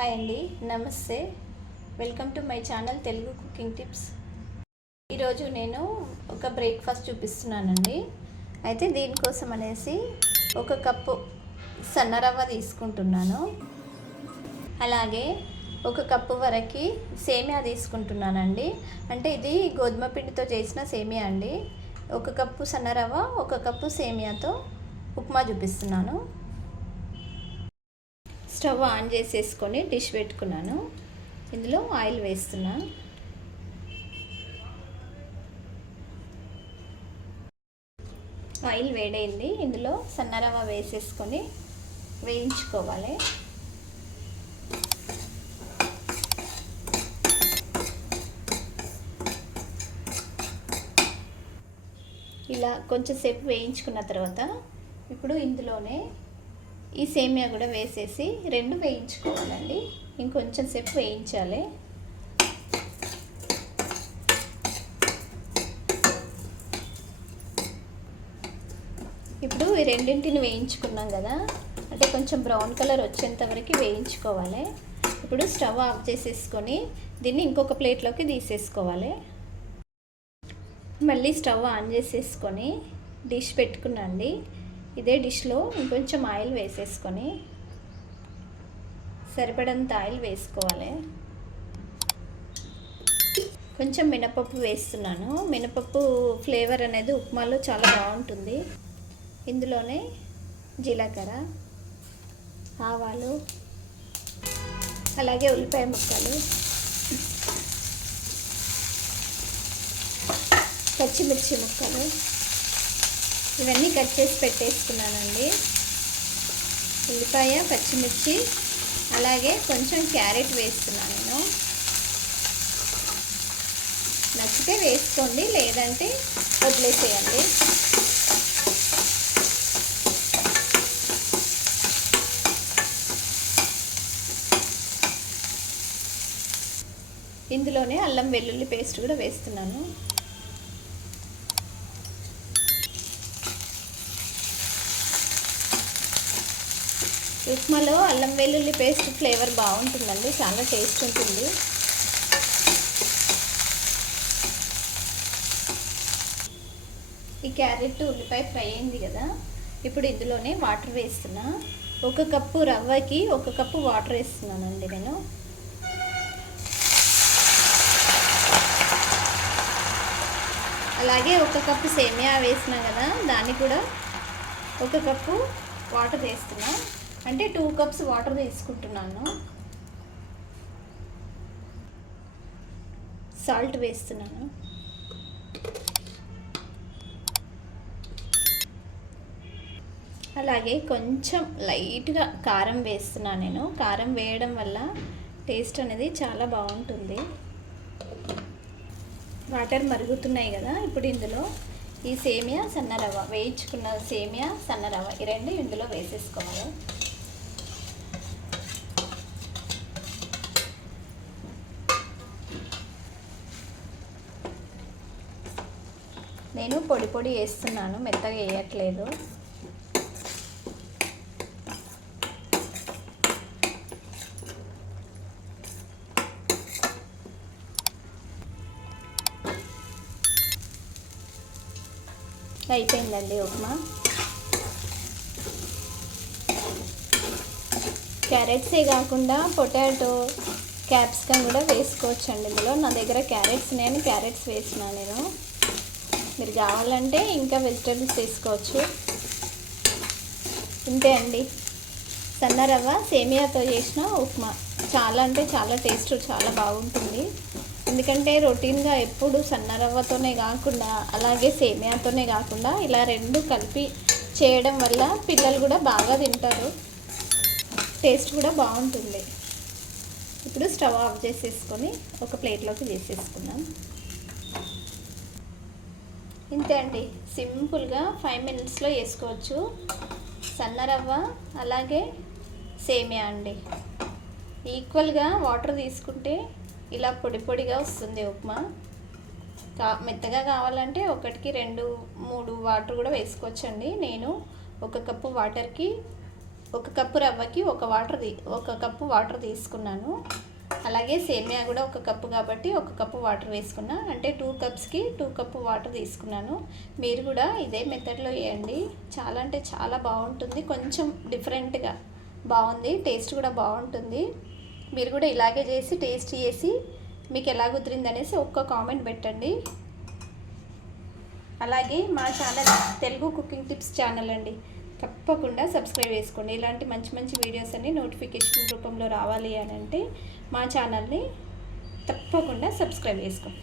Hi అండి నమస్తే. Welcome to my channel Telugu cooking tips. ఈరోజు నేను ఒక బ్రేక్ఫాస్ట్ చూపిస్తున్నానండి. అయితే దీనికోసం అనేసి ఒక కప్పు సన్న రవ్వ తీసుకుంటున్నాను. అలాగే ఒక కప్పు వరకు సేమియా తీసుకుంటున్నానండి. అంటే ఇది గోధుమ పిండితో చేసిన సేమియా అండి. ఒక కప్పు సన్న రవ్వ ఒక కప్పు సేమియాతో ఉప్మా చూపిస్తున్నాను. స్టవ్ ఆన్ చేసేసుకొని డిష్ పెట్టుకున్నాను. ఇందులో ఆయిల్ వేస్తున్నా. ఆయిల్ వేడైంది. ఇందులో సన్నరవ వేసేసుకొని వేయించుకోవాలి. ఇలా కొంచెంసేపు వేయించుకున్న తర్వాత ఇప్పుడు ఇందులోనే ఈ సేమియా కూడా వేసేసి రెండు వేయించుకోవాలండి. ఇంకొంచెం సేపు వేయించాలి. ఇప్పుడు ఈ రెండింటిని వేయించుకున్నాం కదా. అంటే కొంచెం బ్రౌన్ కలర్ వచ్చేంత వరకు వేయించుకోవాలి. ఇప్పుడు స్టవ్ ఆఫ్ చేసేసుకొని దీన్ని ఇంకొక ప్లేట్లోకి తీసేసుకోవాలి. మళ్ళీ స్టవ్ ఆన్ చేసేసుకొని డిష్ పెట్టుకున్నాండి. ఇదే డిష్లో ఇంకొంచెం ఆయిల్ వేసేసుకొని సరిపడంత ఆయిల్ వేసుకోవాలి. కొంచెం మినపప్పు వేస్తున్నాను. మినపప్పు ఫ్లేవర్ అనేది ఉప్మాలో చాలా బాగుంటుంది. ఇందులోనే జీలకర్ర ఆవాలు అలాగే ఉల్లిపాయ ముక్కలు పచ్చిమిర్చి ముక్కలు ఇవన్నీ కట్ చేసి పెట్టేసుకున్నానండి. ఉల్లిపాయ పచ్చిమిర్చి అలాగే కొంచెం క్యారెట్ వేస్తున్నాను నేను. నచ్చితే వేసుకోండి లేదంటే వదిలేసేయండి. ఇందులోనే అల్లం వెల్లుల్లి పేస్ట్ కూడా వేస్తున్నాను. ఉప్మాలో అల్లం వెల్లుల్లి పేస్ట్ ఫ్లేవర్ బాగుంటుందండి చాలా టేస్ట్ ఉంటుంది. ఈ క్యారెట్ ఉల్లిపాయ ఫ్రై అయింది కదా ఇప్పుడు ఇందులోనే వాటర్ వేస్తున్నా. ఒక కప్పు రవ్వకి ఒక కప్పు వాటర్ వేస్తున్నానండి నేను. అలాగే ఒక కప్పు సేమియా వేసినా కదా దాన్ని కూడా ఒక కప్పు వాటర్ వేస్తున్నా. అంటే టూ కప్స్ వాటర్ తీసుకుంటున్నాను సాల్ట్ వేస్తున్నాను. అలాగే కొంచెం లైట్గా కారం వేస్తున్నాను నేను. కారం వేయడం వల్ల టేస్ట్ అనేది చాలా బాగుంటుంది. వాటర్ మరుగుతున్నాయి కదా ఇప్పుడు ఇందులో ఈ సేమియా సన్న రవ్వ. వేయించుకున్న సేమియా సన్న రవ్వ. ఈ రెండు ఇందులో వేసేసుకోవాలి. నేను పొడి పొడి వేస్తున్నాను మెత్తగా వేయట్లేదు. అయిపోయిందండి ఉప్మా. క్యారెట్సే కాకుండా పొటాటో క్యాప్సికమ్ కూడా వేసుకోవచ్చండి ఇందులో. నా దగ్గర క్యారెట్స్ నేను క్యారెట్స్ వేసిన నేను. మీరు కావాలంటే ఇంకా వెజిటేబుల్స్ తీసుకోవచ్చు. ఇంతే అండి. సన్న రవ్వ సేమియాతో చేసిన ఉప్మా. చాలా అంటే చాలా టేస్ట్ చాలా బాగుంటుంది. ఎందుకంటే రొటీన్గా ఎప్పుడు సన్న రవ్వతోనే కాకుండా అలాగే సేమియాతోనే కాకుండా ఇలా రెండు కలిపి చేయడం వల్ల పిల్లలు కూడా బాగా తింటారు. టేస్ట్ కూడా బాగుంటుంది. ఇప్పుడు స్టవ్ ఆఫ్ చేసేసుకొని ఒక ప్లేట్లోకి చేసేసుకున్నాను ఇంతే అండి. సింపుల్గా ఫైవ్ మినిట్స్లో వేసుకోవచ్చు. సన్న రవ్వ అలాగే సేమియా అండి. ఈక్వల్గా వాటర్ తీసుకుంటే ఇలా పొడి పొడిగా వస్తుంది ఉప్మా. కా మెత్తగా కావాలంటే ఒకటికి రెండు మూడు వాటర్ కూడా వేసుకోవచ్చండి. నేను ఒక కప్పు వాటర్కి ఒక కప్పు రవ్వకి ఒక వాటర్ ఒక కప్పు వాటర్ తీసుకున్నాను. అలాగే సేమియా కూడా ఒక కప్పు కాబట్టి ఒక కప్పు వాటర్ వేసుకున్నా అంటే టూ కప్స్కి టూ కప్పు వాటర్ తీసుకున్నాను. మీరు కూడా ఇదే మెథడ్లో వేయండి. చాలా అంటే చాలా బాగుంటుంది. కొంచెం డిఫరెంట్గా బాగుంది. టేస్ట్ కూడా బాగుంటుంది. మీరు కూడా ఇలాగే చేసి టేస్ట్ చేసి మీకు ఎలా కుదిరింది అనేసి ఒక్క కామెంట్ పెట్టండి. అలాగే మా channel Telugu cooking tips channel అండి. తప్పకుండా సబ్స్క్రైబ్ చేసుకోండి. ఇలాంటి మంచి మంచి వీడియోస్ అన్ని నోటిఫికేషన్ రూపంలో రావాలి అని అంటే మా ఛానల్ని తప్పకుండా సబ్స్క్రైబ్ చేసుకోండి.